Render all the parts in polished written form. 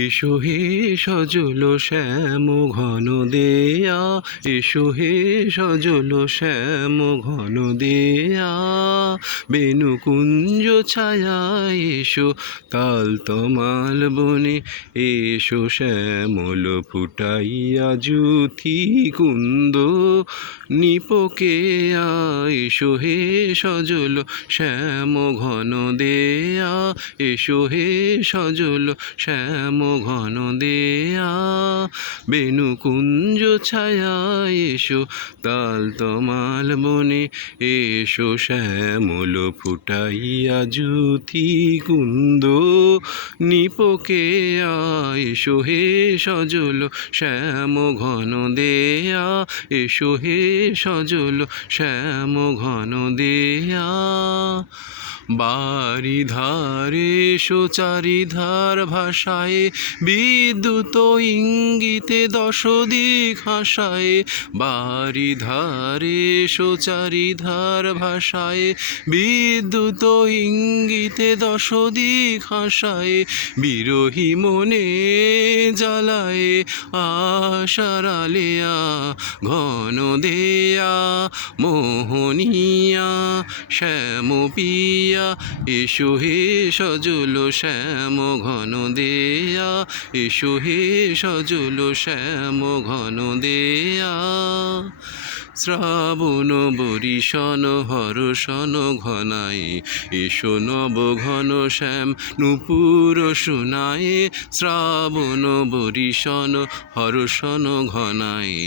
এসো হে সজল শ্যাম ঘন দেয়া, এসো হে সজল শ্যাম ঘন দেয়া, বেনুকুঞ্জ ছায়া এসো তাল তমাল বনে, এসো শ্যামল ফুটাইয়া জুথি কুন্দ নিপোকেয়া, এসো হে সজল শ্যাম ঘন দেয়া, এসো হে সজল শ্যাম ঘন দেয়া, বেনুকুঞ্জ ছায়া এসো তাল তমাল বনে, এসো শ্যামল ফুটাইয়া জুথি কুন্দ নিপোকেয়া, এসো হে সজল শ্যাম ঘন দেয়া, এসো হে সজল শ্যাম ঘন দেয়া, বারিধারে এসো চারিধার ভাষায়, বিদ্যুৎ ইঙ্গিতে দশ দিক হাসায়, বারিধারে এসো চারিধার ভাষায়, বিদ্যুৎ ইঙ্গিতে দশ দিক হাসায়, বিরহী মনে জ্বালায় আশার আলেয়া, ঘন দেয়া মোহনিয়া শ্যাম পিয়া, এসো হে সজল শ্যাম ঘন দেয়া, এসো হে সজল শ্যাম ঘন দেয়া, শ্রাবণ বরিশন হরষণ ঘনায়, এসো নব ঘন শ্যাম নূপুর শোনায়, শ্রাবণ বরিশন হরষণ ঘনায়,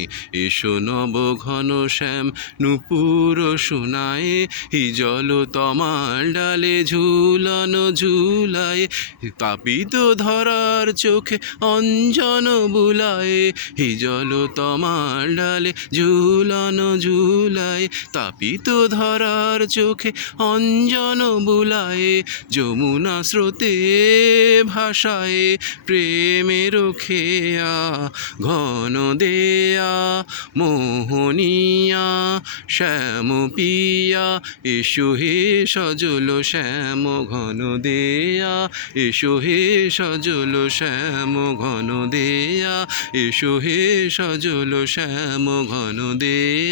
এসো নব ঘন শ্যাম নূপুর শোনায়, হিজল তমাল ডালে ঝুলন ঝুলায়, তাপিত ধরার চোখে অঞ্জন বুলায়, হিজল তমাল ডালে ঝুলন ঝুলায়, তাপিত ধরার চোখে অঞ্জন বুলায়, যমুনা স্রোতে ভাষায় প্রেমের খেয়া, ঘন দেয়া মোহনিয়া শ্যাম পিয়া, এসো হে সজল শ্যাম ঘন দেয়া, এসো হে সজল শ্যাম ঘন দেয়া, এসো হে সজল শ্যাম ঘন দেয়া।